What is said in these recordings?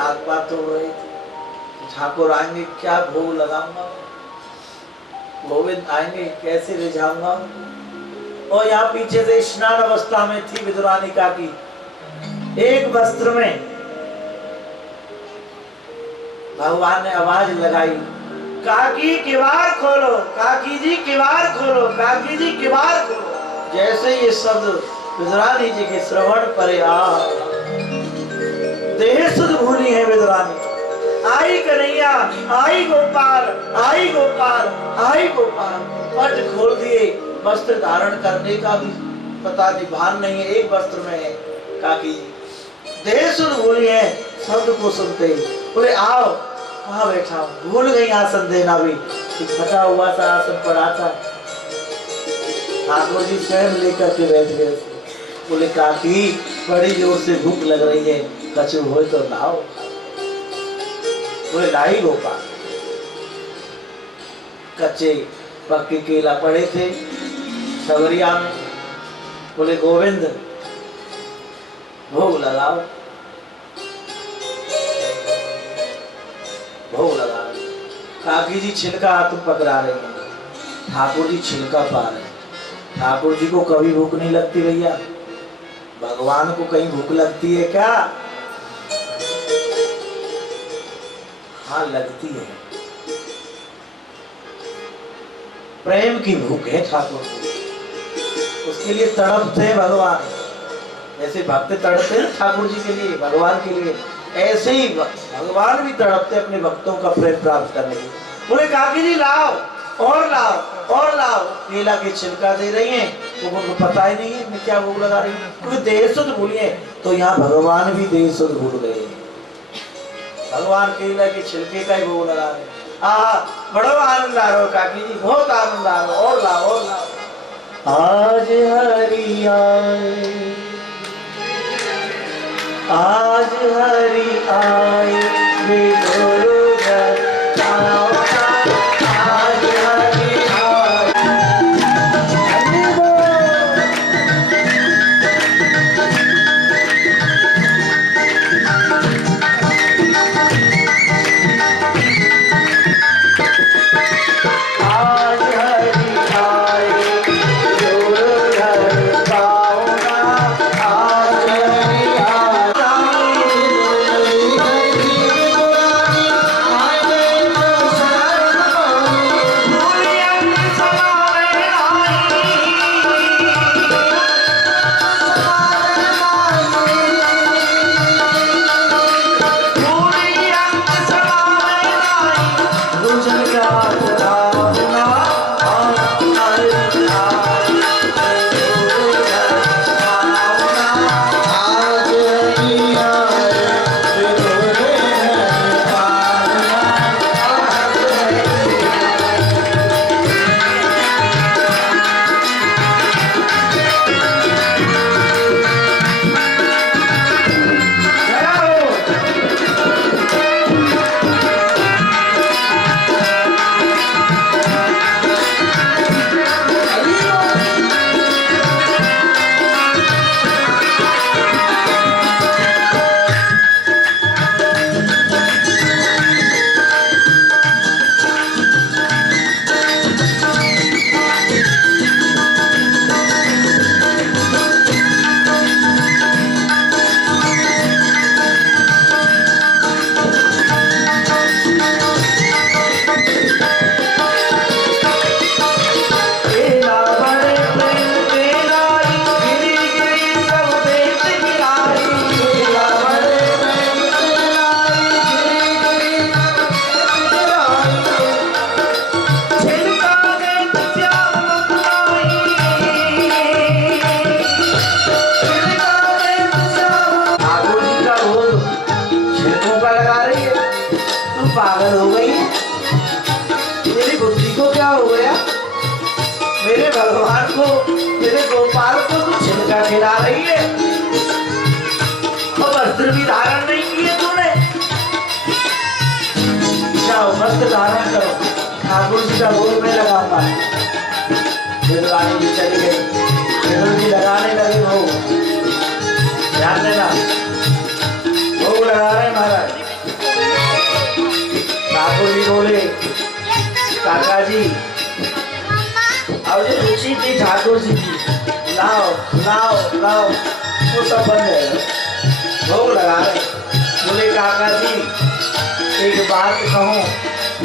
रात बात हो रही थी, ठाकुर आएंगे क्या भोग लगाऊंगा, गोविंद आएंगे कैसे ले जाऊंगा। और यहाँ पीछे से स्नान अवस्था में थी विदुरानी काकी, एक वस्त्र में भगवान ने आवाज लगाई, काकी किवाड़ खोलो, काकी जी किवाड़ खोलो, काकी जी किवाड़ खोलो। जैसे ये शब्द विदुरानी जी के श्रवण पर देह सुध भूली है विदुरानी। आई कन्हैया, आई गोपाल, आई गोपाल, आई गोपाल। पट खोल दिए, वस्त्र धारण करने का भी पता नहीं, भान नहीं है, एक वस्त्र में है काकी। देह सुध भूली है, शब्द को सुनते बोले आओ, कहाँ बैठा, भूल गई आसन देना भी, फटा हुआ सा आसन पड़ा था। ठाकुर जी स्वयं लेकर के बैठ गए। बोले काकी बड़ी जोर से भूख लग रही है, कछु हो तो लाओ। बोले लाई गोपाल। कच्चे पक्के केला पड़े थे सवरिया में। बोले गोविंद भोग लगाओ, भोग लगाओ। काकी जी छिलका हाथ पकड़ा रहे हैं, ठाकुर जी छिलका पा रहे हैं। ठाकुर जी को कभी भूख नहीं लगती भैया, भगवान को कहीं भूख लगती है क्या? हाँ लगती है, प्रेम की भूख है ठाकुर को, उसके लिए तड़पते हैं भगवान। ऐसे भक्त तड़पते हैं ठाकुर जी के लिए, भगवान के लिए, ऐसे ही भगवान भी तड़पते अपने भक्तों का प्रेम प्राप्त करने के लिए। बोले काकी जी लाओ और लाओ और लाओ। केला के छिलका दे रही हैं, वो उनको पता ही नहीं है मैं क्या भोग लगा रही हूँ, क्योंकि देह सुध भूली है। तो यहाँ भगवान भी देह सुध भूल गए, भगवान केला के छिलके का ही भोग लगा रहे। बड़ो आनंद आ रहा हो काकी जी, बहुत आनंद आ रहा हो, और लाओ और लाओ। आज हरि आए, आज हरि आए विदुर घर आओ, आज हरि आए। आज हरि आए विदुर घर आओ ना, आज हरि पागल हो गई है, मेरी बुद्धि को क्या हो गया? मेरे भगवान को, मेरे गोपाल को तू छिलका खिला रही है और वस्त्र भी धारण नहीं किए तूने। जाओ वस्त्र धारण करो, ठाकुर जी का भोग में लगाऊंगा। विदुरानी जी चली गई, विदुर जी लगाने लगे भोग। ध्यान देना, भोग लगा रहे महाराज। ठाकुर जी की लाओ लाओ लाओ, वो सब बन गए, भोग लगा रहे। बोले काका जी एक बात कहूँ,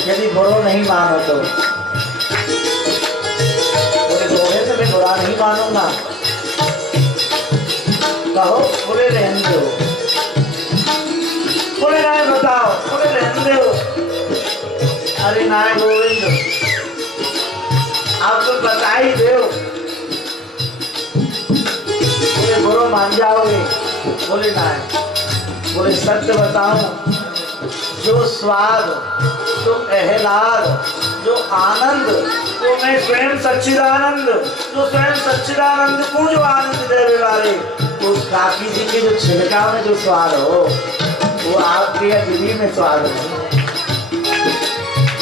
यदि बुरा नहीं मानो तो। बोले गोविंद मैं बुरा नहीं मानूंगा, कहो। बोले रहने दो। बोले नाय बताओ। बोले रहने दो। अरे नाय गोविंद आप तो बता ही दो। बोले बुरा मान जाओगे। बोले नाय। बोले सत्य बताऊं, जो स्वाद, जो एहलाद, जो आनंद, वो मैं स्वयं सच्चिदानंद, जो स्वयं सच्चिदानंद को जो आनंद देने वाले, उस काकी जी के जो छिलका में जो स्वाद हो, वो आपके दिल्ली में स्वाद हो।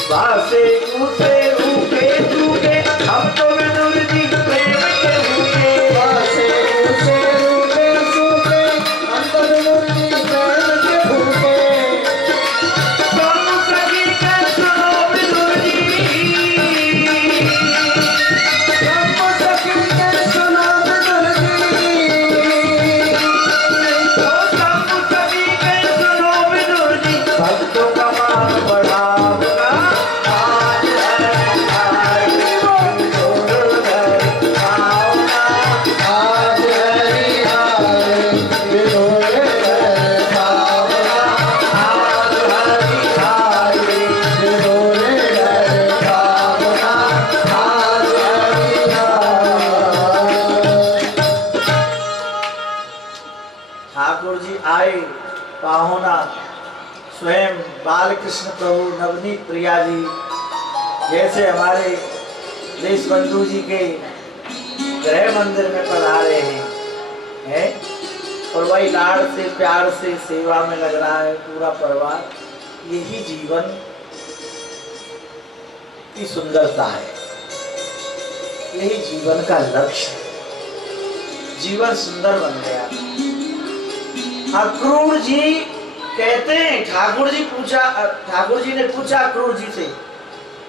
बासे उसे रूके रूके हम तो विदुर जी प्रेम के रूके। बासे उसे रूके रूके हम तो विदुर जी प्रेम के रूके। तुम सभी के सुनो विदुर जी, तुम सभी के सुनो विदुर जी, तुम सभी के सुनो विदुर जी। भक्तों का मान बढ़ाओगा, आज है आज विदुर घर आओगा, आज है आज विदुर घर आओगा, आज है आज विदुर घर आओगा, आज है। ठाकुर जी आए, पाहुना स्वयं बालकृष्ण प्रभु नवनीत प्रिया जी जैसे हमारे देश बंधु जी के गृह मंदिर में पधारे हैं, और वही लाड़ से प्यार से सेवा में लग रहा है पूरा परिवार। यही जीवन की सुंदरता है, यही जीवन का लक्ष्य। जीवन सुंदर बन गया। अक्रूर जी कहते हैं, ठाकुर जी ने पूछा अक्रूर जी से,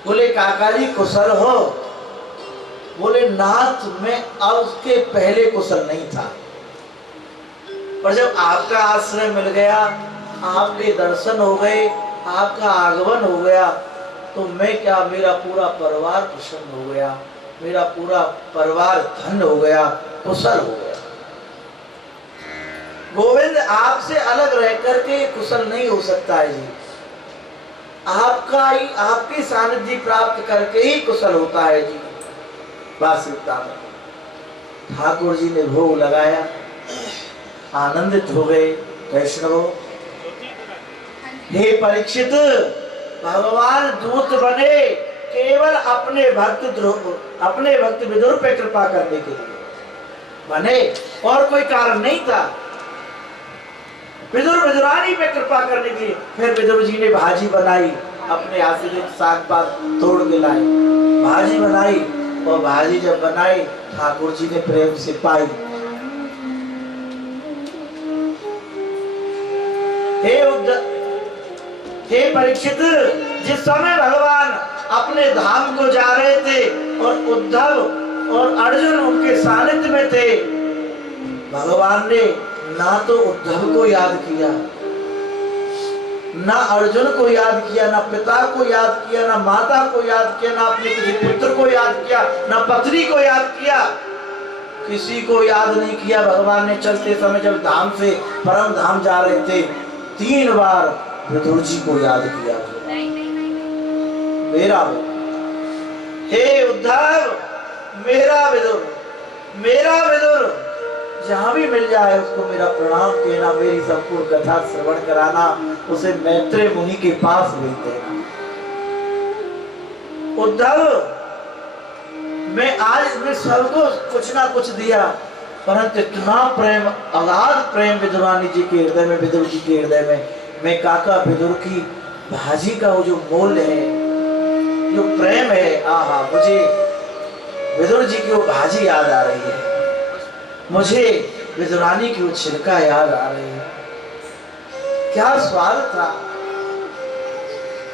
बोले काका जी कुशल हो? बोले नाथ मैं अब उसके पहले कुशल नहीं था, पर जब आपका आश्रय मिल गया, आपके दर्शन हो गए, आपका आगमन हो गया, तो मैं क्या, मेरा पूरा परिवार प्रसन्न हो गया, मेरा पूरा परिवार धन्य हो गया, कुशल हो गया। गोविंद आपसे अलग रह करके कुशल नहीं हो सकता है जी, आपका ही, आपकी सानिध्य प्राप्त करके ही कुशल होता है जी। वास्तविकता में ठाकुर जी ने भोग लगाया, आनंदित हो गए वैष्णवों। हे परीक्षित, भगवान दूत बने केवल अपने भक्त विदुर पे कृपा करने के लिए बने, और कोई कारण नहीं था। विदुरानी पे कृपा करने के लिए फिर विदुर जी ने भाजी बनाई, अपने हाथ से साग पात तोड़ के लाए, भाजी बनाई, और भाजी जब बनाई ठाकुर जी ने प्रेम से पाई। हे परीक्षित, जिस समय भगवान अपने धाम को जा रहे थे और उद्धव और अर्जुन उनके सानिध्य में थे, भगवान ने ना तो उद्धव को याद किया, ना अर्जुन को याद किया, ना पिता को याद किया, ना माता को याद किया, ना अपने किसी पुत्र को याद किया, ना पत्नी को याद किया, किसी को याद नहीं किया। भगवान ने चलते समय जब धाम से परम धाम जा रहे थे, 3 बार विदुर जी को याद किया। मेरा हे उद्धव, मेरा विदुर जहां भी मिल जाए उसको मेरा प्रणाम कहना, मेरी संपूर्ण कथा श्रवण कराना, उसे मैत्रेय मुनि के पास भेज देना। उद्धव, मैं आज मैं सबको कुछ ना कुछ दिया, परंतु इतना प्रेम, अगाध प्रेम विदुरानी जी के हृदय में, विदुर जी के हृदय में, मैं काका विदुर की भाजी का वो जो मूल्य है, जो प्रेम है, आहा, मुझे विदुर जी की वो भाजी याद आ रही है, मुझे विदुरानी की वो छिलका याद आ रही है। क्या स्वाद था,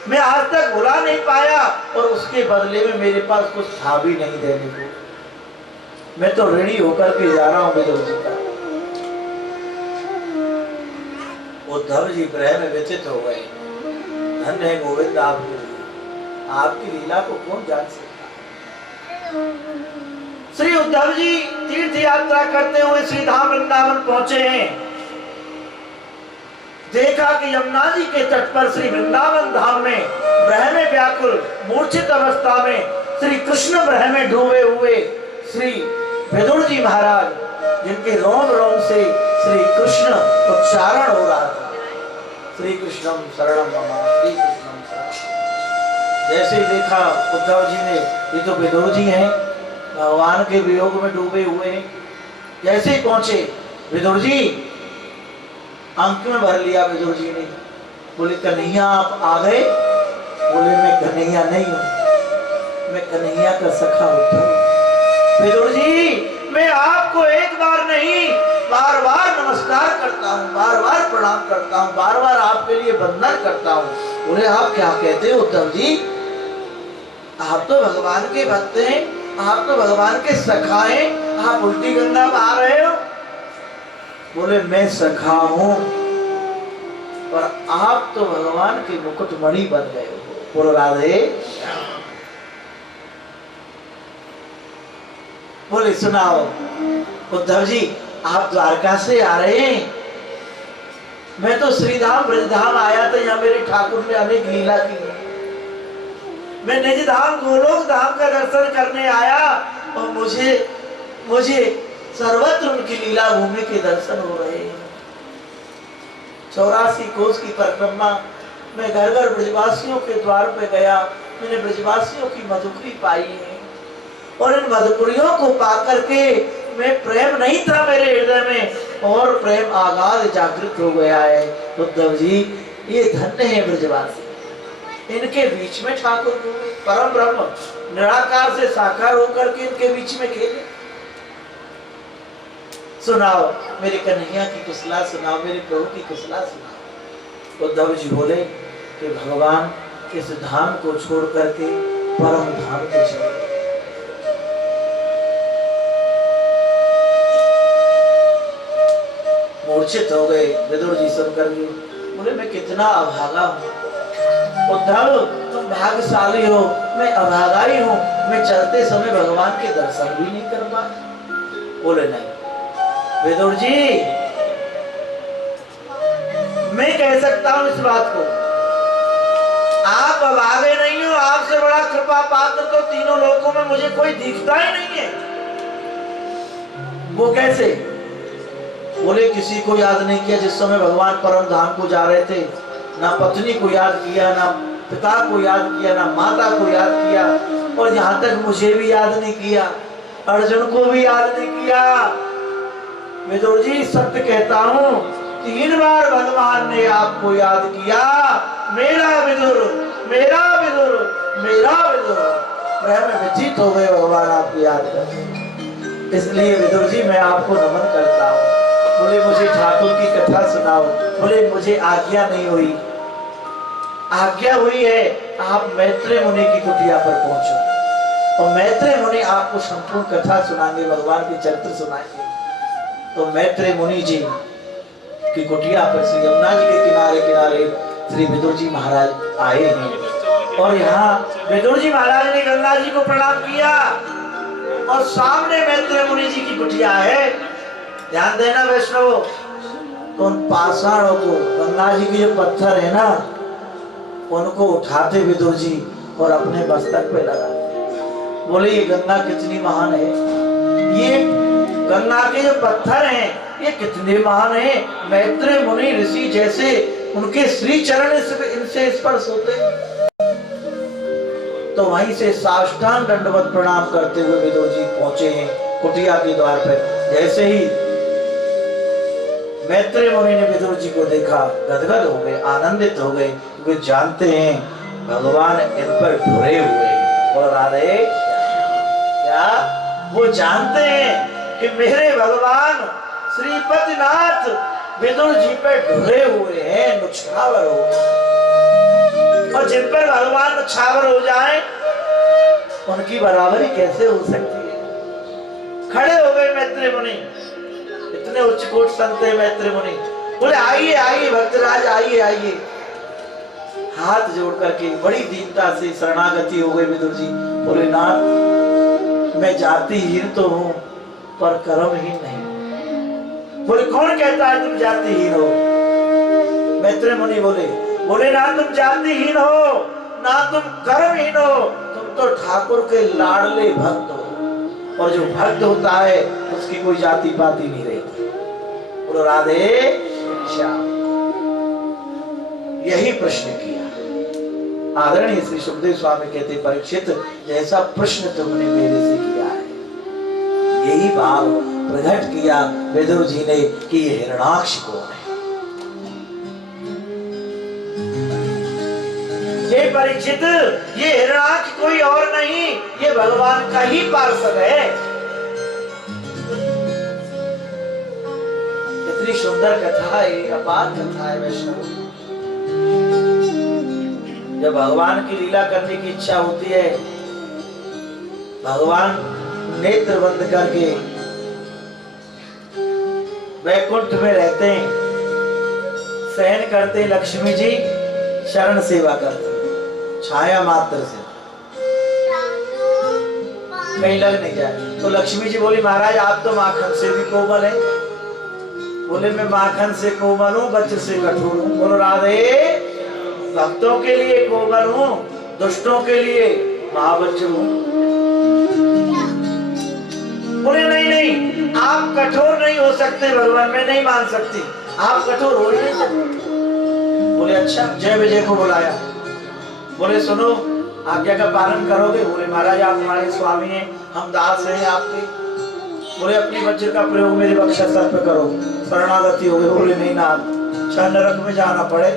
मैं आज तक भुला नहीं पाया, और उसके बदले में मेरे पास कुछ था भी नहीं देने को। मैं तो ऋणी होकर के जा रहा हूं विदुर जी का। उद्धव जी ग्रह में व्यथित हो गए। धन्य है गोविंद आपकी लीला को कौन जान सकता। श्री उद्धव जी तीर्थ यात्रा करते हुए श्री धाम वृंदावन पहुंचे हैं। देखा कि यमुना जी के तट पर श्री वृंदावन धाम में ब्रह्म में व्याकुल मूर्छित अवस्था में श्री कृष्ण ब्रह्म में डूबे हुए श्री विदुर जी महाराज, जिनके रोम रोम से श्री कृष्ण उच्चारण हो रहा था, श्री कृष्णम शरणम मम, श्री कृष्णम शरणम। जैसे ही देखा उद्धव जी ने, ये तो विदुर जी हैं, भगवान के वियोग में डूबे हुए हैं। जैसे ही पहुंचे विदुर जी, अंक में भर लिया विदुर जी ने। बोले कन्हैया आप आ गए? बोले मैं कन्हैया नहीं हूं, मैं कन्हैया का सखा उद्धव। विदुर जी मैं आपको एक बार नहीं बार बार नमस्कार करता हूँ, बार बार प्रणाम करता हूँ, बार बार आपके लिए वंदन करता हूँ। बोले आप क्या कहते हो उद्धव जी, आप तो भगवान के भक्त हैं, आप तो भगवान के सखा हैं, आप उल्टी गंगा में आ रहे हो। बोले मैं सखा हूं पर आप तो भगवान के मुकुटमणि बन गए हो। बोलो राधे। बोले सुनाओ उद्धव जी, आप द्वारका से आ रहे हैं? मैं तो श्रीधाम ब्रजधाम आया था, यहाँ मेरे ठाकुर ने अनेक लीला की है। मैं निज धाम गोलोक धाम का दर्शन करने आया और मुझे सर्वत्र उनकी लीला भूमि के दर्शन हो रहे हैं। 84 कोस की परिक्रमा में घर घर ब्रजवासियों के द्वार पे गया, मैंने ब्रजवासियों की मधुकरी पाई है और इन मधुकरियों को पाकर के मैं प्रेम नहीं था मेरे हृदय में और प्रेम आगाध जागृत हो गया है। उद्धव जी ये धन्य है ब्रजवासी, इनके बीच में ठाकुर परम ब्रह्म निराकार से साकार होकर के इनके बीच में खेले। सुनाओ मेरे कन्हैया की कुशला सुनाओ, मेरे प्रभु की कुशला सुनाओ। उद्धव जी बोले कि भगवान इस धाम को छोड़ करके परम धाम को चले। मूर्छित हो गए विदुर जी सुनकर के। बोले मैं कितना अभागा हूँ उद्धव, तुम भाग्यशाली हो, मैं अभागा ही हूँ, मैं चलते समय भगवान के दर्शन भी नहीं कर पाया। बोले नहीं विदुर जी, मैं कह सकता हूं इस बात को, आप अभागे नहीं हो, आपसे बड़ा कृपा पात्र तो तीनों लोकों में मुझे कोई दिखता ही नहीं है। वो कैसे? बोले किसी को याद नहीं किया जिस समय भगवान परम धाम को जा रहे थे, ना पत्नी को याद किया, ना पिता को याद किया, ना माता को याद किया, और यहाँ तक मुझे भी याद नहीं किया, अर्जुन को भी याद नहीं किया। विदुर जी सत्य कहता हूँ, 3 बार भगवान ने आपको याद किया, मेरा विदुर, मेरा विदुर, मेरा विदुर। ब्रह्म व्यथित हो गए भगवान आपको याद कर। इसलिए विदुर जी मैं आपको नमन करता हूँ। बोले मुझे ठाकुर की कथा सुनाओ। बोले मुझे आज्ञा नहीं हुई, आज्ञा हुई है आप मैत्रेय मुनि की कुटिया पर पहुंचो और मैत्रेय मुनि आपको संपूर्ण कथा सुनाएंगे, भगवान के चरित्र सुनाएंगे। तो मैत्रेय मुनि जी की कुटिया पर श्री यमुना जी के किनारे किनारे श्री विदुर जी महाराज आए हैं और यहाँ विदुर जी महाराज ने गंगा जी को प्रणाम किया और सामने मैत्रेय मुनि जी की कुटिया है। ध्यान देना वैष्णव, तो उन पाषाणों को, गंगा जी के जो पत्थर है ना, उनको उठाते विदुर जी और अपने मस्तक पे लगाते। बोले ये गंगा कितनी महान है, ये गंगा के जो पत्थर हैं ये कितने महान हैं। मैत्रेय मुनि ऋषि जैसे उनके श्री चरण इनसे स्पर्श होते हैं। तो वहीं से साष्टांग दंडवत प्रणाम करते हुए विदुर जी पहुंचे हैं कुटिया के द्वार पर। जैसे ही मैत्रेय मुनि ने विदुर जी को देखा, गदगद हो गए, आनंदित हो गए, क्योंकि जानते हैं भगवान इन पर घुरे हुए हैं। और राधे क्या वो जानते हैं कि मेरे भगवान श्रीपतिनाथ विदुर जी पे ढुरे हुए हैं, नुछावर हो गए, और जिन पर भगवान नुछावर हो जाए उनकी बराबरी कैसे हो सकती है। खड़े हो गए मैत्रेय मुनि, इतने उच्च कोट संत है मैत्रेय मुनि। बोले आइए आइए भक्तराज, आइए आइए। हाथ जोड़ करके बड़ी दीनता से शरणागति हो गई विदुर जी। बोले नाथ, मैं जातिहीन तो हूं पर कर्महीन नहीं। बोले कौन कहता है तुम जातिहीन हो? मैत्रेय मुनि बोले ना तुम जातिहीन हो, ना तुम कर्महीन हो, तुम तो ठाकुर के लाडले भक्त हो। और जो भक्त होता है उसकी कोई जाति पाति नहीं रहती। बोलो राधे श्याम। यही प्रश्न किया आदरणीय श्री सुखदेव स्वामी कहते, परीक्षित जैसा प्रश्न तुमने मेरे से किया है, यही भाव प्रकट किया विदुर जी ने कि ये हिरणाक्ष कौन है। ये परीक्षित, ये हिरणाक्ष कोई और नहीं, ये भगवान का ही पार्षद है। इतनी सुंदर कथा है, अपार कथा है वैष्णव। जब भगवान की लीला करने की इच्छा होती है, भगवान नेत्र बंद करके वैकुंठ में रहते हैं, शयन करते, लक्ष्मी जी शरण सेवा करते, छाया मात्र से कहीं लग नहीं जाए। तो लक्ष्मी जी बोली महाराज आप तो माखन से भी कोमल है। बोले मैं माखन से कोमल हूँ, बच्चे से कठोर हूँ। बोलो राधे, भक्तों के लिए कोमल हूँ, दुष्टों के लिए महाबच्चू हूँ। बोले नहीं नहीं, आप कठोर नहीं हो सकते भगवान, मैं नहीं मान सकती, आप कठोर हो ही नहीं सकते। बोले अच्छा, जय विजय को बुलाया। बोले सुनो, आज्ञा का पालन करोगे? बोले महाराज आप हमारे स्वामी हैं, हम दास हैं आपके। बोले अपनी वज्र का प्रयोग मेरे वक्षस्थल पे करो, शरणागति हो गई। बोले नहीं ना, छह नरक में जाना पड़े,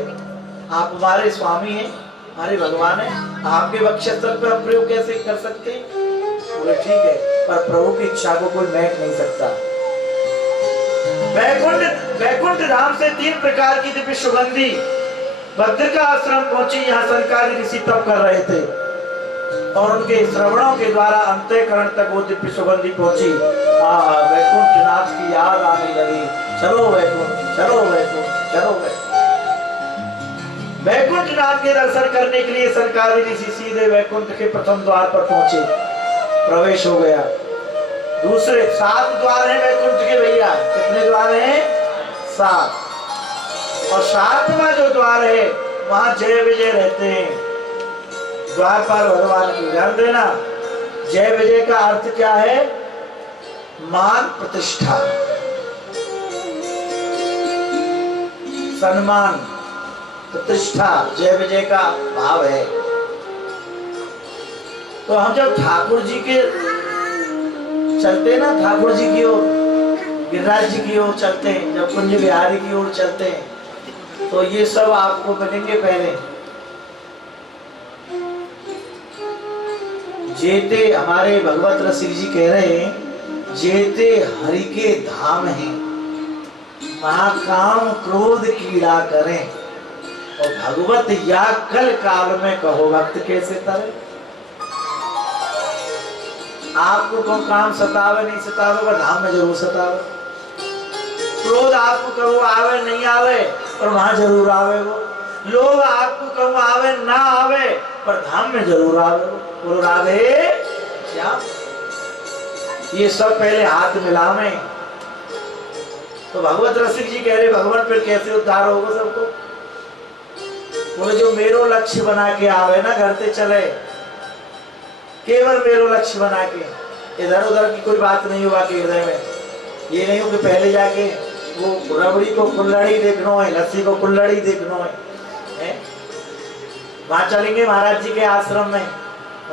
आप हमारे स्वामी हैं, हमारे भगवान हैं, आपके वक्षस्थल पे हम प्रयोग कैसे कर सकते हैं? बोले ठीक है, पर प्रभु की इच्छा को कोई मैट नहीं सकता। वैकुंठ धाम से 3 प्रकार की दिव्य सुगंधी भद्र का आश्रम पहुंची। यहाँ सरकारी ऋषि तप कर रहे थे और उनके श्रवणों के द्वारा अंतःकरण तक वो दिव्य सुगंधी पहुंची। वैकुंठ नाथ की याद आने लगी, चलो वैकुंठ, चलो वैकुंठ, चलो वैकुंठ। वैकुंठ नाथ के दर्शन करने के लिए सरकारी ऋषि सीधे वैकुंठ के प्रथम द्वार पर पहुंचे, प्रवेश हो गया। दूसरे 7 द्वार हैं वैकुंठ के भैया, कितने द्वार हैं? 7। और 7वां जो द्वार है वहां जय विजय रहते हैं। द्वारपाल भगवान की ध्यान देना, जय विजय का अर्थ क्या है? मान प्रतिष्ठा, सम्मान प्रतिष्ठा, जय विजय का भाव है। तो हम जब ठाकुर जी के चलते ना, ठाकुर जी की ओर, गिरिराज जी की ओर चलते हैं, जब कुंज बिहारी की ओर चलते हैं, तो ये सब आपको मिलेंगे। पहले जेते हमारे भगवत रसिक जी कह रहे हैं, जेते हरि के धाम हैं, महाकाम क्रोध कीड़ा करें, और भगवत या कल काल में कहो भक्त कैसे तरे। आपको कौन काम सतावे नहीं सतावे, पर धाम में जरूर सतावे। क्रोध आपको कहो आवे नहीं आवे, पर वहां जरूर आवे वो। लोग आपको कहो आवे ना आवे, पर धाम में जरूर आवे वो। बोलो राधे श्याम। ये सब पहले हाथ मिलावे। तो भगवत रसिक जी कह रहे भगवान फिर कैसे उद्धार होगा सबको? बोले जो मेरो लक्ष्य बना के आवे ना, घर से चले, केवल मेरो लक्ष्य बना के, इधर उधर की कोई बात नहीं होगा कि हृदय में ये नहीं हो कि पहले जाके वो रबड़ी को कुल्लड़ी देखना है, लस्सी को कुल्लड़ी देखना है। वहां चलेंगे महाराज जी के आश्रम में,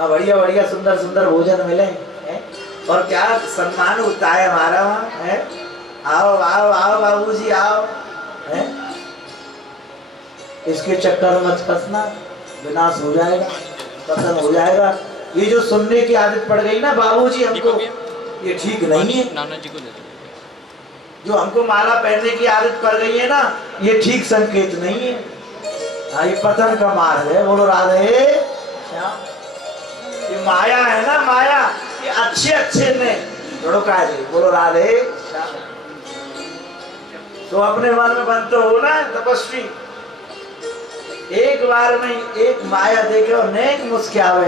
बढ़िया बढ़िया सुंदर सुंदर भोजन मिले है, और क्या सम्मान होता है हमारा वहाँ है। आओ आओ आओ बाबूजी आओ है। इसके चक्कर में मत फंसना, विनाश हो जाएगा, पतन हो जाएगा। ये जो सुनने की आदत पड़ गई ना बाबूजी हमको, ये ठीक नहीं है। नाना जी को दे दो। जो हमको माला पहनने की आदत पड़ गई है ना, ये ठीक संकेत नहीं है। हाँ, ये पतन का मार्ग है। बोलो राधे श्याम। ये माया है ना, माया, ये अच्छे अच्छे ने झुड़का दे, बोलो राधे श्याम। तो अपने मन में बन तो हो ना तपस्वी, एक बार में एक माया देखे और नेक मुस्कुरावे,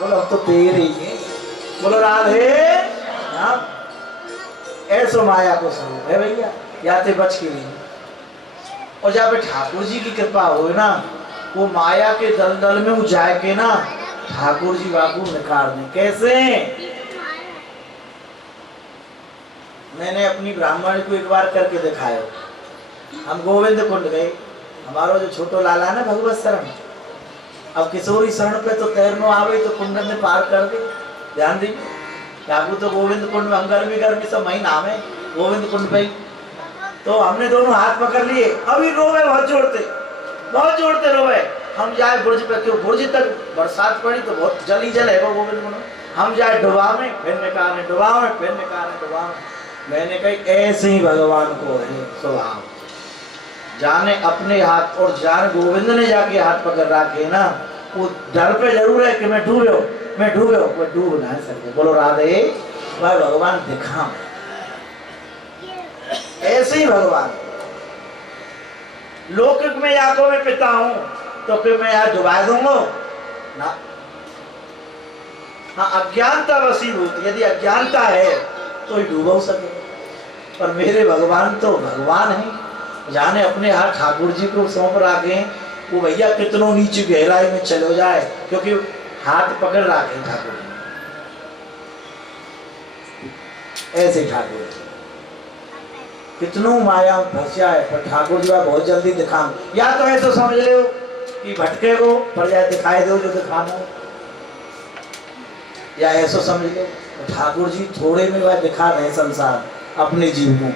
बोलो अब तो तेरे ही है, बोलो राधे श्याम। ऐसो माया को स्वरूप है भैया, याते बच के नहीं। और जहाँ पे ठाकुर जी की कृपा हो ना, वो माया के दलदल में वो जाए के ना ठाकुर जी बाबू निकाल दें। कैसे? मैंने अपनी ब्राह्मण को एक बार करके दिखाया। हम गोविंद कुंड गए, हमारा जो छोटो लाला है ना भगवत शरण, अब किशोरी शरण पे तो तैरनो आवे तो कुंड में पार कर दे। ध्यान दी बाबू, तो गोविंद कुंड में हम गर्मी सब महीना में गोविंद कुंड पे। तो हमने दोनों हाथ पकड़ लिए, अभी रोवे बहुत जोड़ते रोवे। हम जाए बुर्ज पे, क्यों बुर्ज तक बरसात पड़ी तो बहुत जल ही जल है वो गोविंद कुंड। हम जाए डुबा में, फिर निकाले डुबा में, फिर निकाले डुबा में। मैंने कही ऐसे ही भगवान को है स्वभाव, जाने अपने हाथ और जाने गोविंद ने जाके हाथ पकड़ रखे ना, वो डर पे जरूर है कि मैं डूबे हो, कोई डूब ना सके। बोलो राधे, वह भगवान दिखा ऐसे ही भगवान। लौकिक में आंखों में पिता हूं तो फिर मैं यार डुबा दूंगा ना। हाँ, अज्ञानता वशीभूत, यदि अज्ञानता है तो ही डूब हो सके। पर मेरे भगवान तो भगवान है, जाने अपने हाथ ठाकुर जी को सौंप रखे, वो भैया कितनों नीचे गहराई में चलो जाए, क्योंकि हाथ पकड़ रखे ठाकुर जी। ऐसे ठाकुर जी कितनों माया फंस जाए, पर ठाकुर जी बहुत जल्दी दिखा। या तो ऐसा समझ लो कि भटके को पर जाए दिखाई दो जो दिखाना, या ऐसा समझ लो ठाकुर जी थोड़े में वह दिखा रहे संसार अपने जीव को।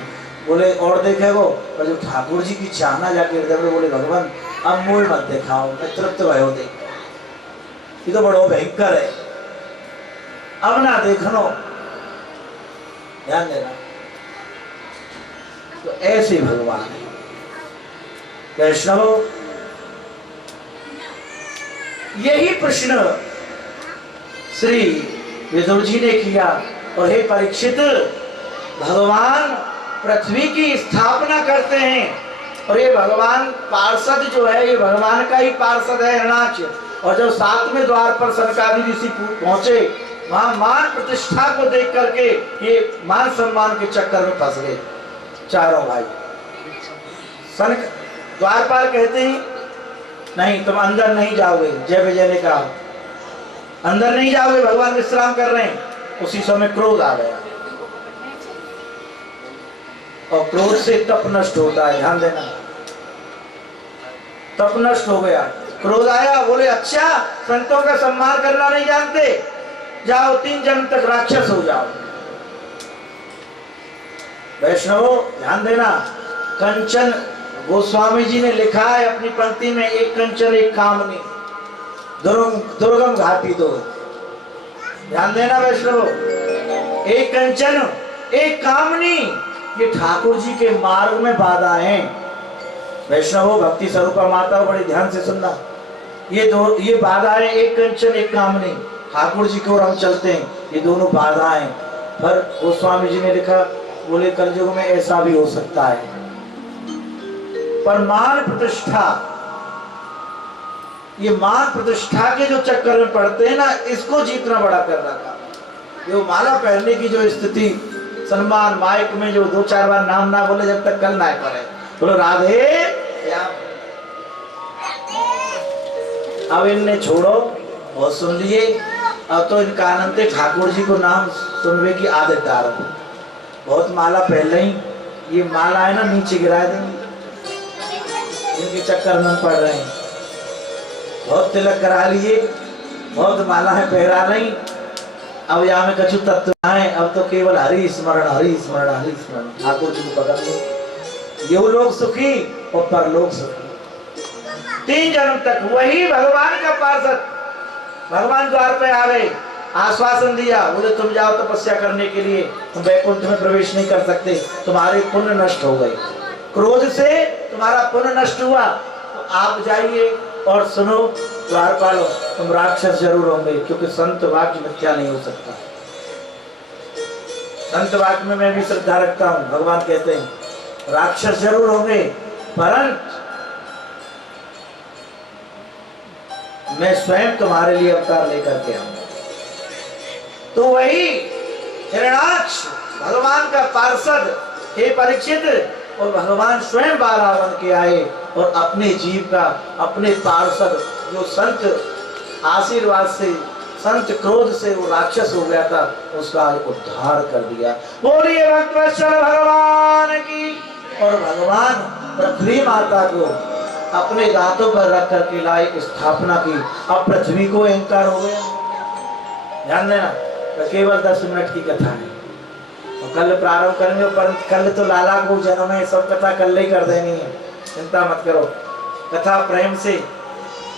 बोले और देखेगो, पर जो ठाकुर जी की चाहना जाके हृदय में, बोले भगवान अब मोल मत दिखाओ, मैं तृप्त भयो दे, ये तो बड़ो भयंकर है, अब ना देखनो। ध्यान देना। तो ऐसे भगवान है वैष्णव। यही प्रश्न श्री विदुर जी ने किया, और हे परीक्षित, भगवान पृथ्वी की स्थापना करते हैं, और ये भगवान पार्षद जो है ये भगवान का ही पार्षद है हिरणाक्ष। और जब 7वें द्वार पर सनकादि ऋषि पहुंचे, वहां मान प्रतिष्ठा को देख करके ये मान सम्मान के चक्कर में फंस गए चारों भाई। सनक द्वारपाल कहते हैं नहीं तुम अंदर नहीं जाओगे, जय विजय ने कहा अंदर नहीं जाओगे, भगवान विश्राम कर रहे हैं। उसी समय क्रोध आ गया, और क्रोध से तप नष्ट होता है, ध्यान देना। तप नष्ट हो गया, क्रोध आया, बोले अच्छा संतों का सम्मान करना नहीं जानते, जाओ 3 जन्म तक राक्षस हो जाओ। वैष्णवों ध्यान देना, कंचन गोस्वामी जी ने लिखा है अपनी पंक्ति में, एक कंचन एक कामनी, दुर्गम घाटी दो। ध्यान देना वैष्णवों, एक कंचन एक कामनी, ये ठाकुर जी के मार्ग में बाधा है। वैष्णवों भक्ति स्वरूपा माता बड़े ध्यान से सुनना, ये बाधा है, एक कंचन एक कामनी, ठाकुर जी की ओर हम चलते हैं, ये दोनों बाधाएं। पर गोस्वामी जी ने लिखा, बोले कलयुग में ऐसा भी हो सकता है, पर मान प्रतिष्ठा, ये मान प्रतिष्ठा के जो चक्कर में पड़ते हैं ना, इसको जीतना बड़ा कर रखा। ये माला पहनने की जो स्थिति, सम्मान माइक में जो 2-4 बार नाम ना बोले जब तक कल ना करे, बोलो राधे। अब इनने छोड़ो, बहुत सुन लिए, अब तो इनका आनंद ठाकुर जी को नाम सुनने की आदत डालो। बहुत माला पहले ही, ये माला है ना नीचे गिरा देंगे, इनके चक्कर में पड़ रहे हैं। बहुत तिलक करा लिए, बहुत माला है पहरा नहीं, अब यहाँ में कछु तत्व है, अब तो केवल हरि स्मरण हरि स्मरण हरि स्मरण, ठाकुर जी को पकड़ लो। ये लोग सुखी और परलोक सुखी, 3 जन्म तक वही भगवान का पार्षद। भगवान द्वार पे आ गए, आश्वासन दिया, बोले तुम जाओ तपस्या करने के लिए, तुम वैकुंठ में प्रवेश नहीं कर सकते, तुम्हारे पुण्य नष्ट हो गए, क्रोध से तुम्हारा पुण्य नष्ट हुआ, तो आप जाइए और सुनो द्वारपालो, तुम राक्षस जरूर होंगे, क्योंकि संत वाक्य मिथ्या नहीं हो सकता। संत वाक्य में मैं भी श्रद्धा रखता हूँ। भगवान कहते हैं राक्षस जरूर होंगे, परंतु मैं स्वयं तुम्हारे लिए अवतार लेकर के आऊंगा। तो वही हिरण्याक्ष भगवान का पार्षद हे परीक्षित, और भगवान स्वयं 12 बन के आए और अपने जीव का, अपने पार्षद जो संत आशीर्वाद से, संत क्रोध से वो राक्षस हो गया था, उसका उद्धार कर दिया। बोलिए भक्तवत्सल भगवान की। और भगवान पृथ्वी माता को अपने दांतों पर रख करके लाए, स्थापना की। अब पृथ्वी को अहंकार हो गया। ध्यान देना, तो केवल 10 मिनट की कथा है, तो कल प्रारंभ करेंगे, परंतु कल तो लाला को जन्म है, सब कथा कल ही कर देनी है, चिंता मत करो। कथा प्रेम से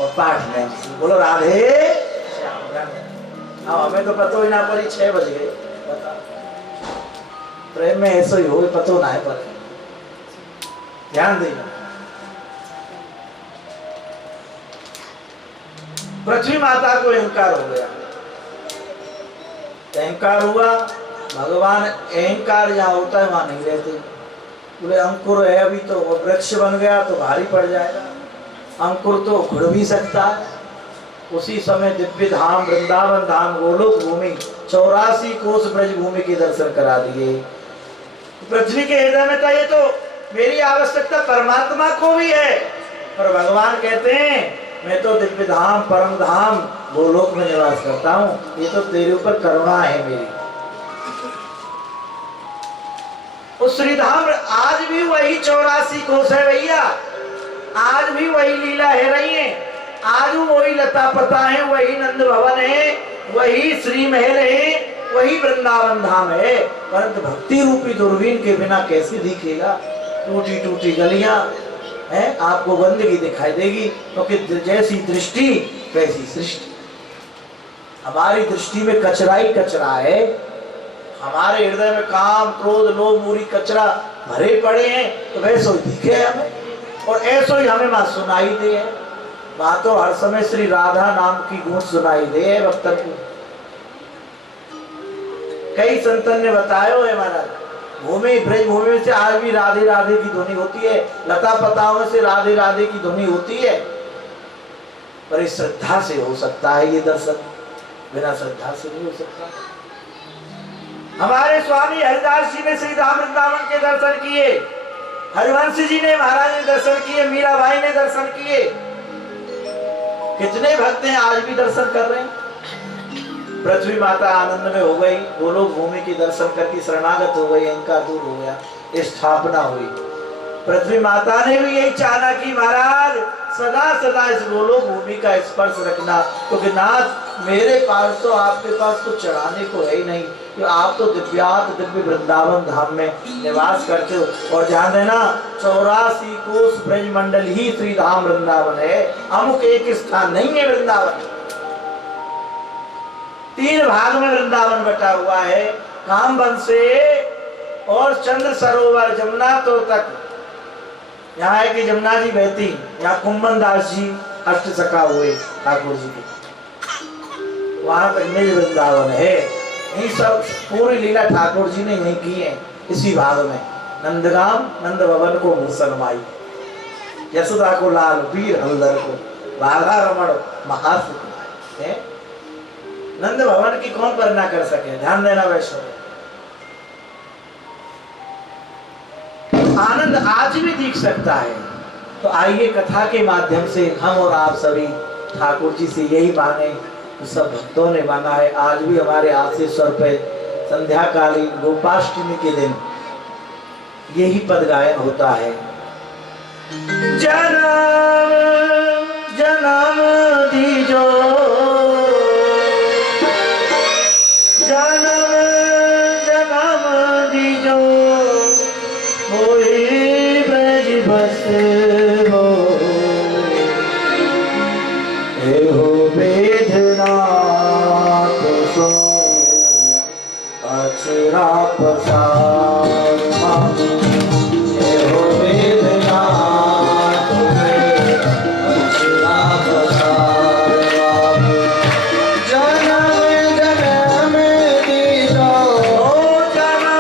और पाठ प्रेम से। बोलो राधे। हाँ, हमें तो पतो ही ना पड़ी 6 बज गए। प्रेम में ऐसा ही हो, पतो ना है, पर ध्यान देना। पृथ्वी माता को अहंकार हो गया। अहंकार हुआ, भगवान अहंकार जहाँ होता है वहां नहीं रहते। बोले अंकुर है अभी तो, वो वृक्ष बन गया तो भारी पड़ जाएगा। अंकुर तो उखड़ भी सकता है। उसी समय दिव्य धाम, वृंदावन धाम, गोलोक भूमि, 84 कोस ब्रज भूमि के दर्शन करा दिए। पृथ्वी के हृदय में था, ये तो मेरी आवश्यकता परमात्मा को भी है, पर भगवान कहते हैं मैं तो दिव्य धाम, परम धाम, गोलोक में निवास करता हूँ, ये तो तेरे ऊपर करुणा है मेरी। उस श्रीधाम आज भी वही 84 कोस है भैया, आज भी वही लीला है रही है, आज वही लता पता है, वही नंद भवन है, वही श्री महल है, वही वृंदावन धाम है। परंतु भक्ति रूपी दूरबीन के बिना कैसे दिखेगा? टूटी टूटी गलियां हैं, आपको गंदगी दिखाई देगी, क्योंकि जैसी दृष्टि वैसी सृष्टि। हमारी दृष्टि में कचरा ही कचरा है, हमारे हृदय में काम, क्रोध, लोभ, मूढ़ी, कचरा भरे पड़े हैं, तो वैसो ही दिखे हमें, और ऐसो ही हमें मां सुनाई दे। मां तो हर समय श्री राधा नाम की गूंज सुनाई दे भक्तन को। कई संतन ने बताया है महाराज, भूमि ब्रज भूमि से आज भी राधे राधे की ध्वनि होती है, लता पताओं से राधे राधे की ध्वनि होती है, पर इस श्रद्धा से हो सकता है ये दर्शन, बिना श्रद्धा से नहीं हो सकता। हमारे स्वामी हरिदास जी ने श्री धाम वृंदावन के दर्शन किए, हरिवंश जी ने महाराज ने दर्शन किए, मीराबाई ने दर्शन किए। कितने भक्त हैं आज भी दर्शन कर रहे हैं। पृथ्वी माता आनंद में हो गई, गोलोक भूमि की दर्शन करके शरणागत हो गई, अहंकार दूर हो गया, स्थापना हुई। पृथ्वी माता ने भी यही चाहा कि महाराज सदा सदा इस गोलोक भूमि का स्पर्श रखना, क्योंकि नाथ मेरे पास तो, आपके पास तो चढ़ाने को है ही नहीं, तो आप तो दिव्यात दिव्य वृंदावन धाम में निवास करते हो। और ध्यान देना, 84 कोस ब्रज मंडल ही श्री धाम वृंदावन है, अमुक एक स्थान नहीं है वृंदावन। 3 भाग में वृंदावन बटा हुआ है, कामवन से और चंद्र सरोवर जमुना तो तक। यहाँ है कि जमुना जी बहती, यहाँ कुंभन दास जी अष्ट सखा हुए ठाकुर जी के, वहां पर निज वृंदावन है। यही सब पूरी लीला ठाकुर जी ने यही की है। इसी भाग में नंदगाम नंद भवन को भूषण माई, यशोदा को लाल, वीर हल्दर को राधा रमण महासुख है। नंद भवन की कौन वर्णना कर सके? ध्यान देना वैष्णव, आनंद आज भी दिख सकता है। तो आइए कथा के माध्यम से हम और आप सभी ठाकुर जी से यही मांगे, सब भक्तों ने मांगा है। आज भी हमारे आशीर्वाद पे संध्याकालीन गोपाष्टमी के दिन यही पद गायन होता है। जन्म जन्म दीजो, जन्म जन्म दीजो, होई ब्रज बस हो, हे हो वेदनाथ सो अचरा पसार, हे हो वेदनाथ अचरा पसार। जन्म जन्म दीजो, जन्म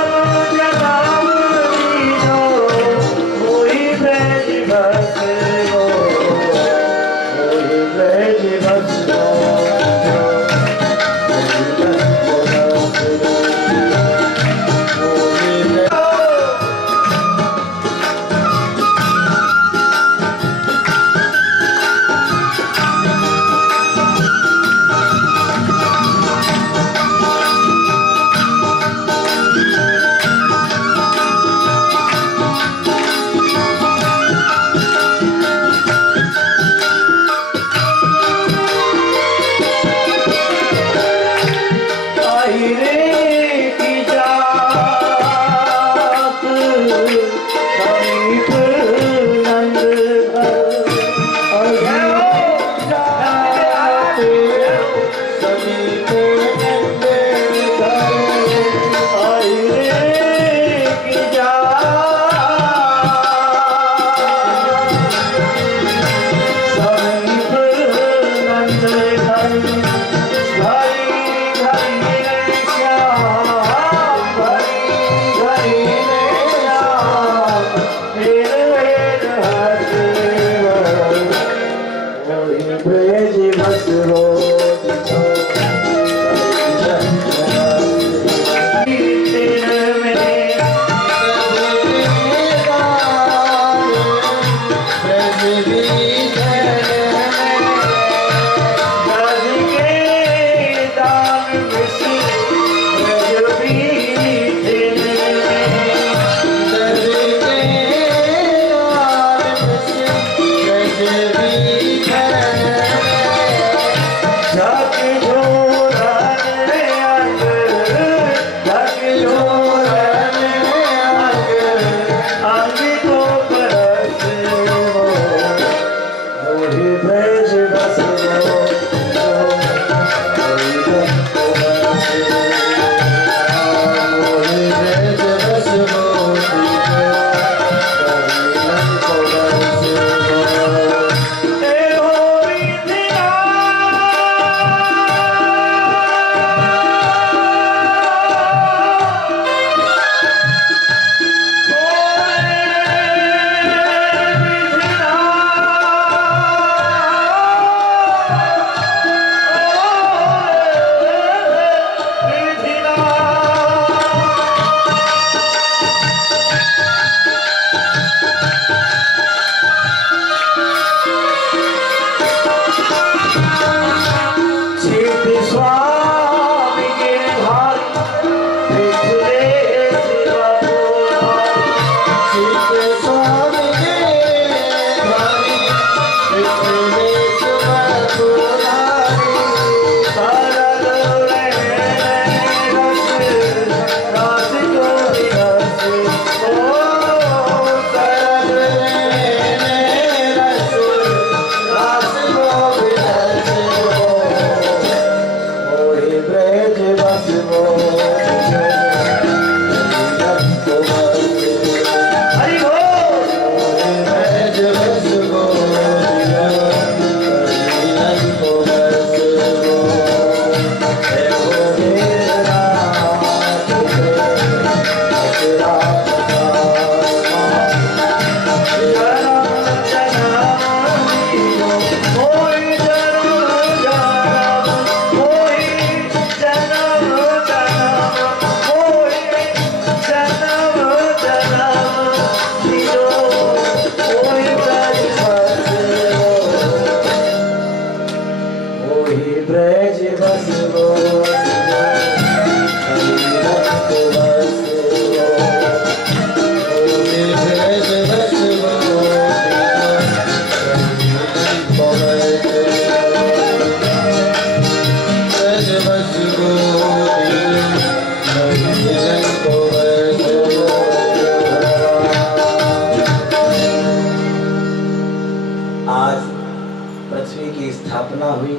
स्थापना हुई।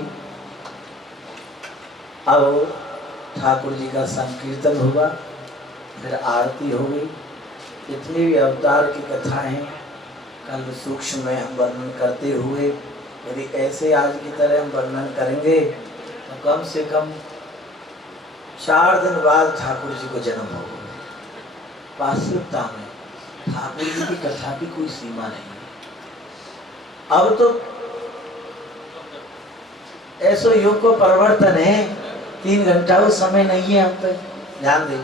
अब ठाकुर जी का संकीर्तन हुआ, फिर आरती हो गई। जितनी भी अवतार की कथाएं कल सूक्ष्म में हम वर्णन करते हुए, यदि ऐसे आज की तरह हम वर्णन करेंगे तो कम से कम 4 दिन बाद ठाकुर जी को जन्म होगा। वास्तविकता में ठाकुर जी की कथा की कोई सीमा नहीं है। अब तो ऐसो युग को परिवर्तन है, 3 घंटा वो समय नहीं है हम पे, ध्यान दें।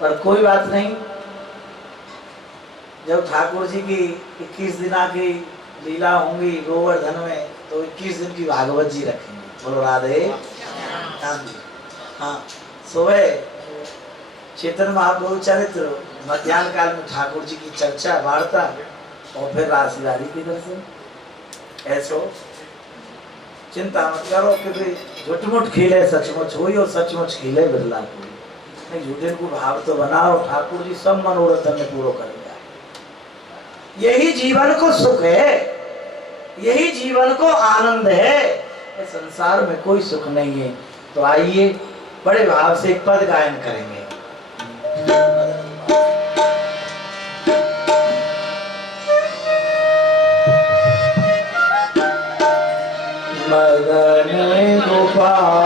पर कोई बात नहीं, जब ठाकुर जी की 21 दिना की लीला होंगी गोवर्धन में, तो 21 दिन की भागवत जी रखेंगे। बोलो राधे। हाँ, सुबह चेतन महाप्रभु चरित्र, मध्याह्न काल में ठाकुर जी की चर्चा वार्ता, और फिर राशिवारी के दर्शन। ऐसो चिंता मत करो कि झूठमुठ खेले सचमुच हुई और सचमुच खेले बिरला हुई। नहीं, झूठे को भाव तो बनाओ, ठाकुर जी सब मनोरथ में पूरा करेंगे। यही जीवन को सुख है, यही जीवन को आनंद है। इस संसार में कोई सुख नहीं है। तो आइए बड़े भाव से एक पद गायन करेंगे। मदन गोपाल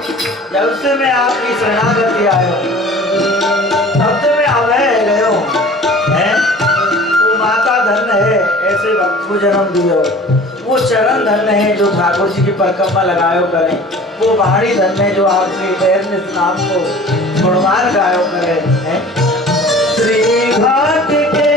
जब से मैं आपकी शरणागति आयो तब से मैं अभय गयो है। वो माता धन है ऐसे भक्त को जन्म दियो, वो चरण धन है जो ठाकुर जी की परिक्रमा लगायो करें, वो बाणी धन है जो आपके पैर में नाम को गुणवान गायो करे हैं। श्री घाट के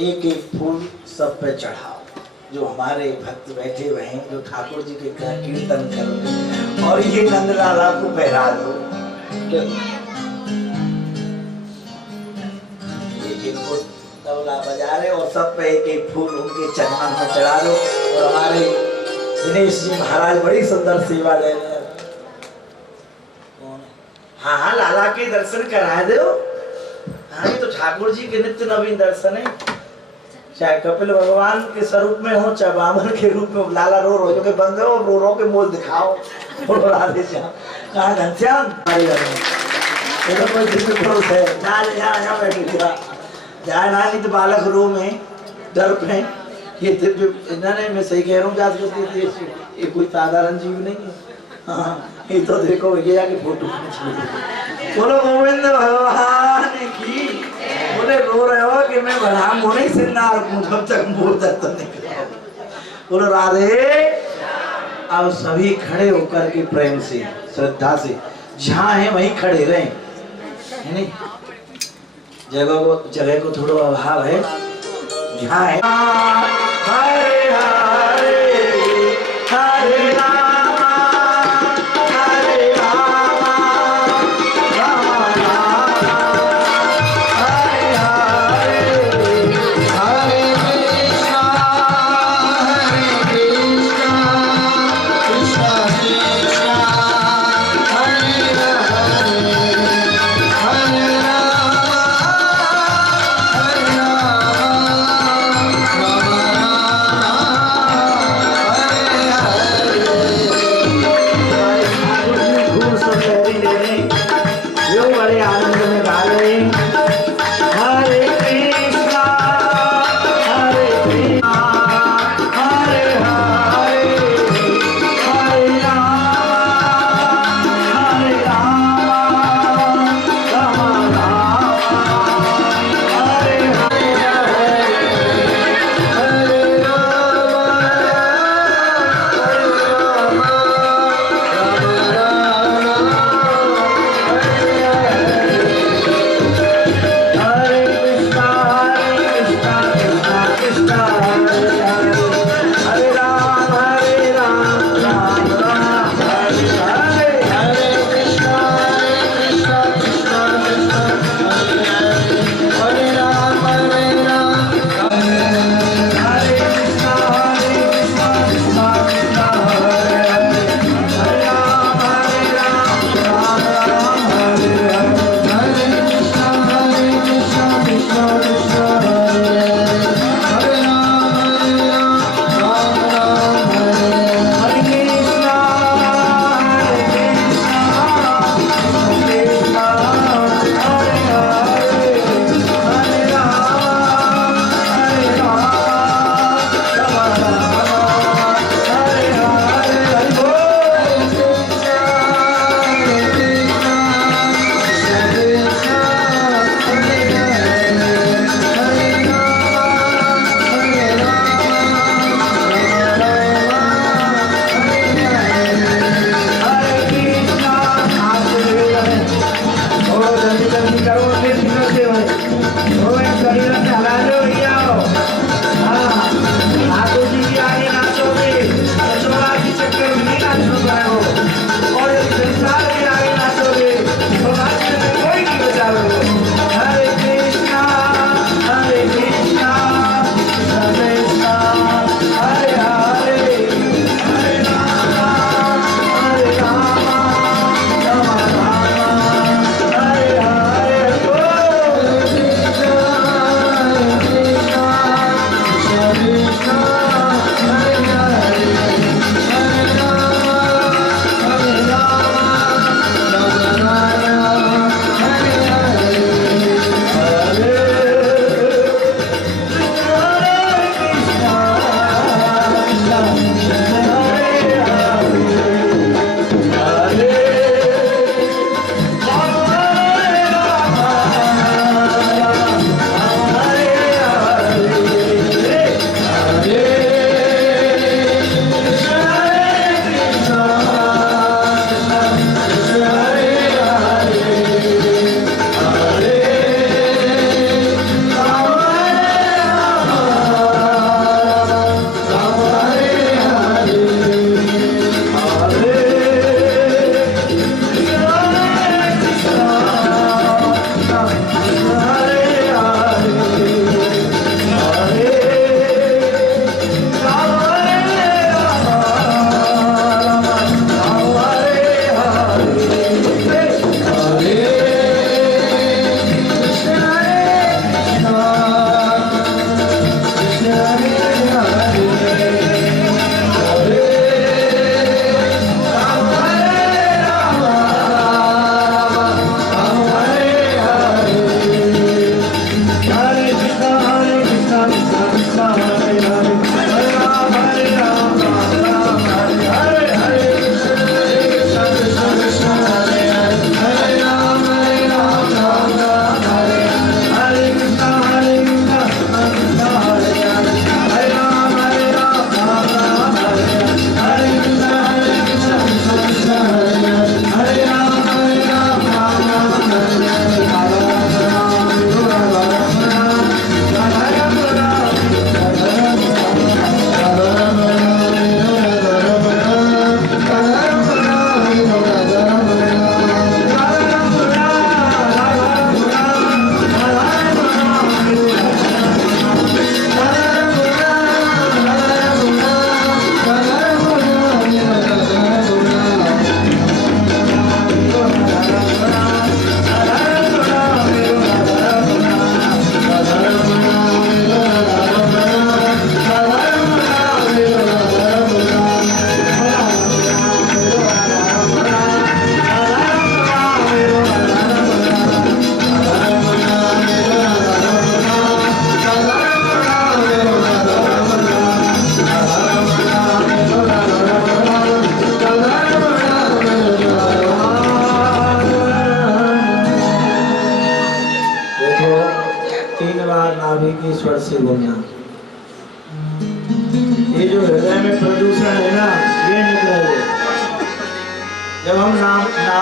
एक एक फूल सब पे चढ़ाओ, जो हमारे भक्त बैठे हुए हैं जो ठाकुर जी के कीर्तन करो, और ये नंदलाला को पहरा दो। इनको तबला बजा रहे और सब पे एक एक फूल उनके चरणों में चढ़ा दो। और हमारे दिनेश जी महाराज बड़ी सुंदर सेवा ले रहे हैं। हाँ हाँ, लाला के दर्शन करा दो। हाँ, ये तो ठाकुर जी के नित्य नवीन दर्शन है। चाहे कपिल भगवान के स्वरूप में हो, चाहे बामन के रूप में, लाला रो रो जो के बंदे हो, रो रो के मोल दिखाओ। बोलो राधे श्याम। कहाँ घनश्याम? ये तो कोई दिक्कत है। जा बैठ गया। जाए ना, नहीं तो बालक रो में डर पे। ये इन्होंने, मैं सही कह रहा हूँ, जात ये कोई साधारण जीव नहीं है। हाँ, ये तो देखो ये जाके फोटो खींच ली। बोलो गोविंद भगवान की। बोले रो रहे हो कि मैं बलराम होने से नार जब तक मोर दर्द नहीं। बोलो राधे। अब सभी खड़े होकर के प्रेम से श्रद्धा से जहाँ है वहीं खड़े रहे, है नहीं? जगह को थोड़ा अभाव है। जहाँ है हरे हरे हरे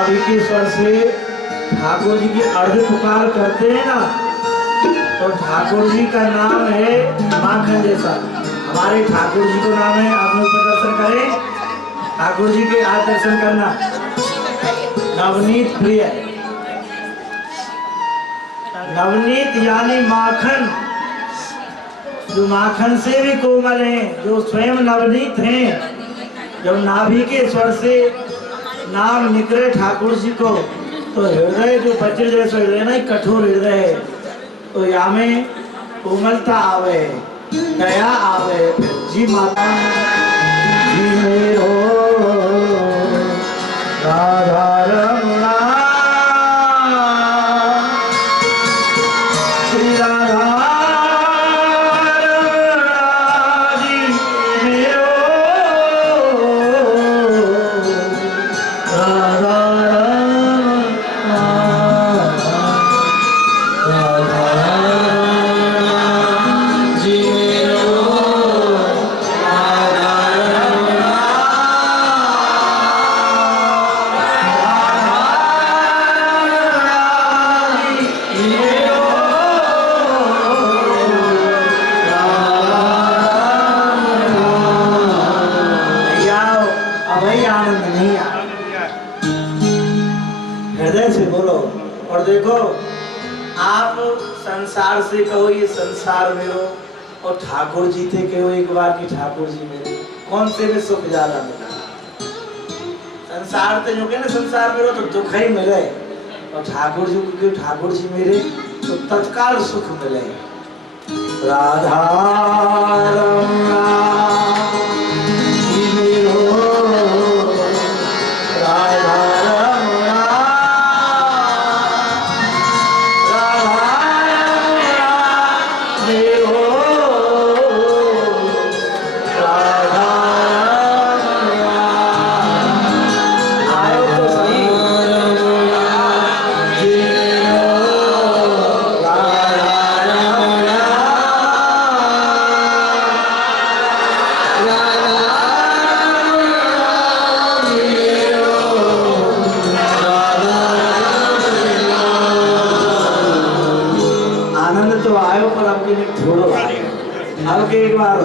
नाभि के स्वर से ठाकुर जी की अर्ध पुकार करते हैं ना, तो ठाकुर जी का नाम है माखन जैसा। हमारे ठाकुर जी को नाम है, आप लोग दर्शन करें, ठाकुर जी के आज दर्शन करना। नवनीत प्रिय, नवनीत यानी माखन, जो माखन से भी कोमल हैं, जो स्वयं नवनीत हैं। जब नाभि के स्वर से नाम निकले ठाकुर जी को, तो हृदय जो वज्र जैसा हृदय ना, कठोर हृदय है, तो यहाँ में कोमलता आवे, दया आवे। जी माता जी मेरो राधा रमणा, श्री राधा रमणा जी मेरो राधा देखो, आप संसार से कहो ये संसार मेरो, और ठाकुर जी थे कहो एक बार की ठाकुर जी मेरे, कौन से में सुख ज्यादा मिला? संसार तो जो के ना संसार मेरो तो दुख ही मिले, और ठाकुर जी को ठाकुर जी मेरे तो तत्काल सुख मिले। राधा रमणा जी मेरो, राधा एक बार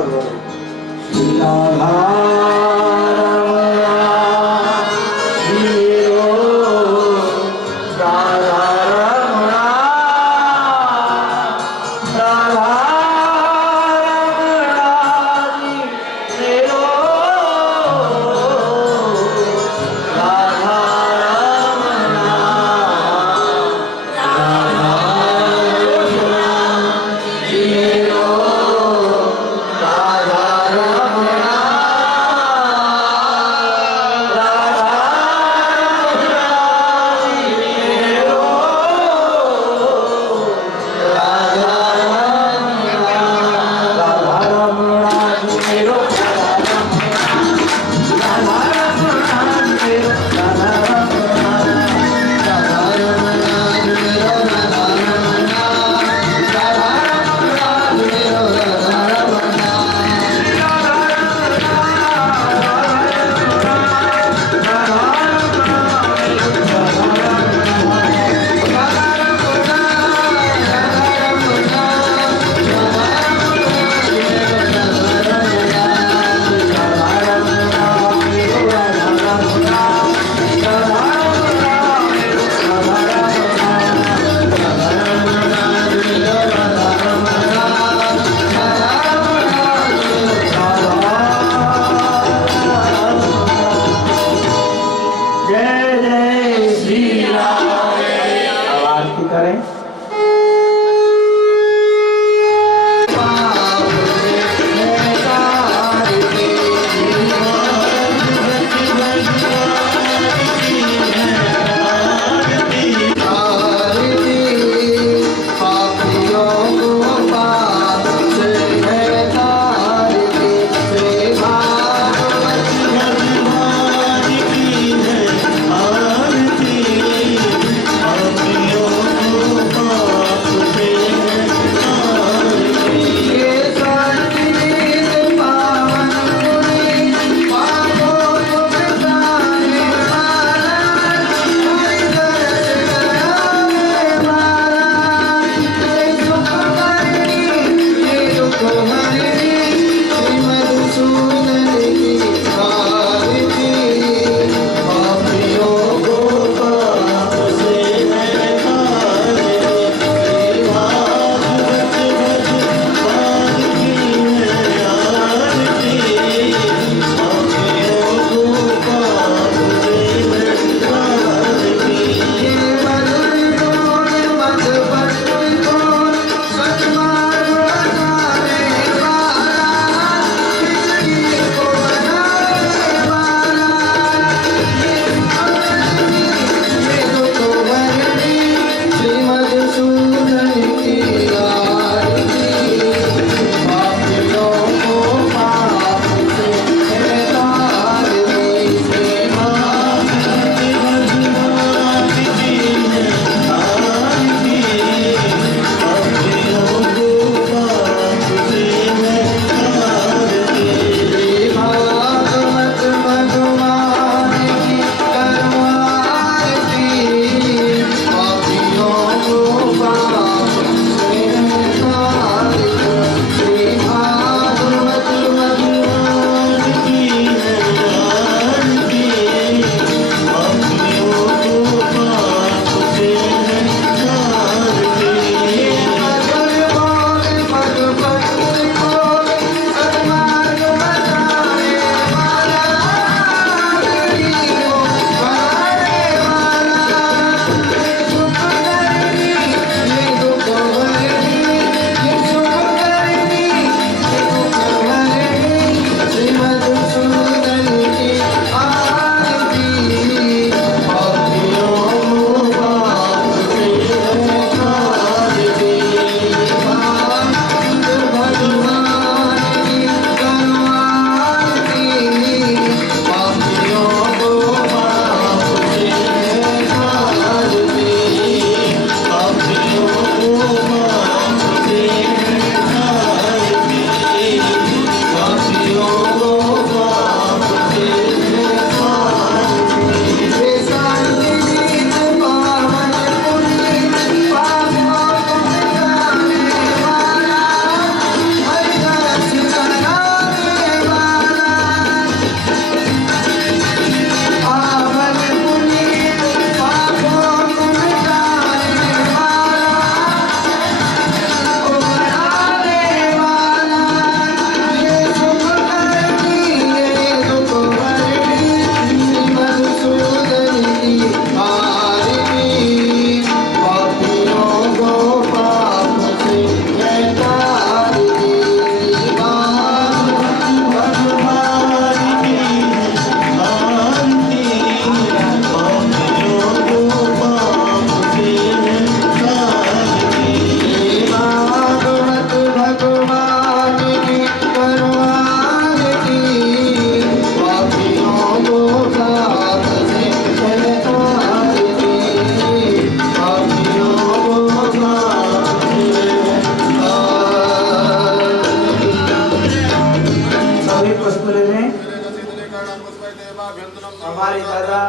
हमारी दादा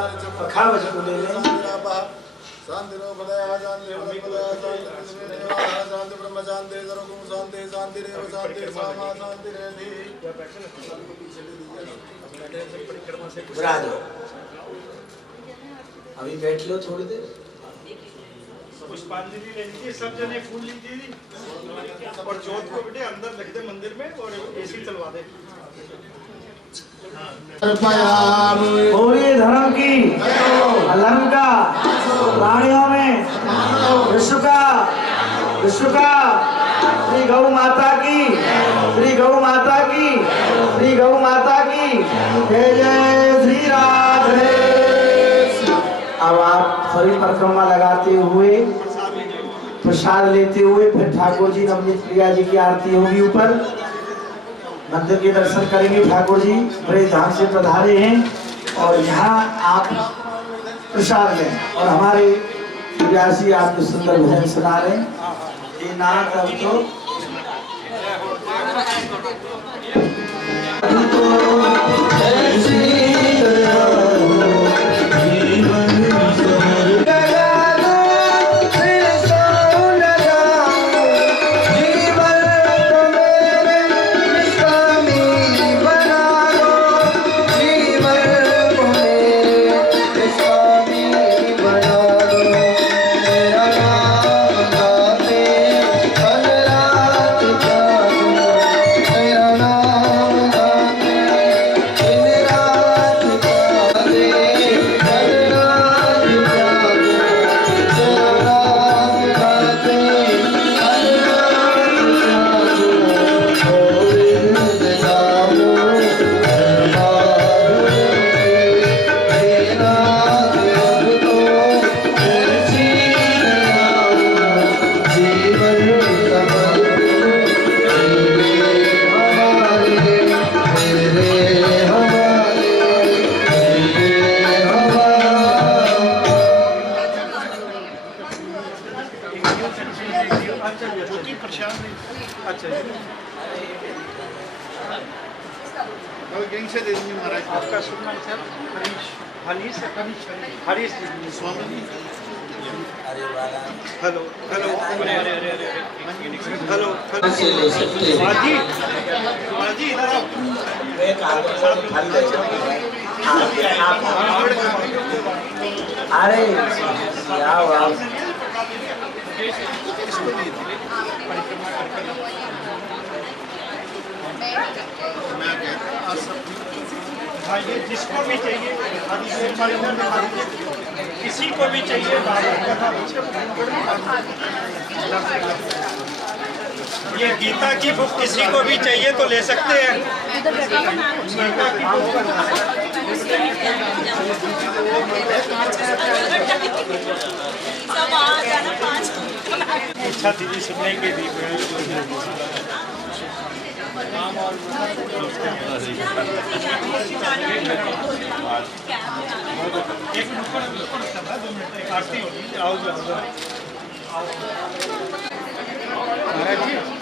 पखावज को ले लें। शांति रो बदया शांति बदया शांति ब्रह्म शांति सर्वगुण शांति शांति रेव शांति सामा शांति रेधि। विराज अभी बैठ लो थोड़ी देर। पुष्पांजलि ले लीजिए, सब जने फूल लीजिए और जोत को बेटे अंदर रख दे मंदिर में और एसी चलवा दे। पूरी धर्म की अलंका प्राणियों में विश्व का श्री गौ माता की, श्री गौ माता की, श्री गौ माता की जय जय श्री राधे। अब आप सभी परिक्रमा लगाते हुए प्रसाद लेते हुए फिर ठाकुर जी नवनीत प्रिया जी की आरती होगी। ऊपर मंदिर के दर्शन करेंगे। ठाकुर जी बड़े धाम से पधारे हैं और यहाँ आप प्रसाद लें और हमारे व्यासी आपको सुंदर भजन सुना रहे हैं। ये नाथ अब तो से दे देंगे महाराज। आपका शुभ नाम सर? हनीश हरीश स्वामी। हेलो हेलो हेलो जी इधर अरे हाँ ये जिसको भी चाहिए किसी को भी चाहिए ये गीता की बुक किसी को भी चाहिए तो ले सकते हैं। गीता की बुक इच्छा थी जी सुनने के लिए। एक आरती होगी। आओ महाराज जी।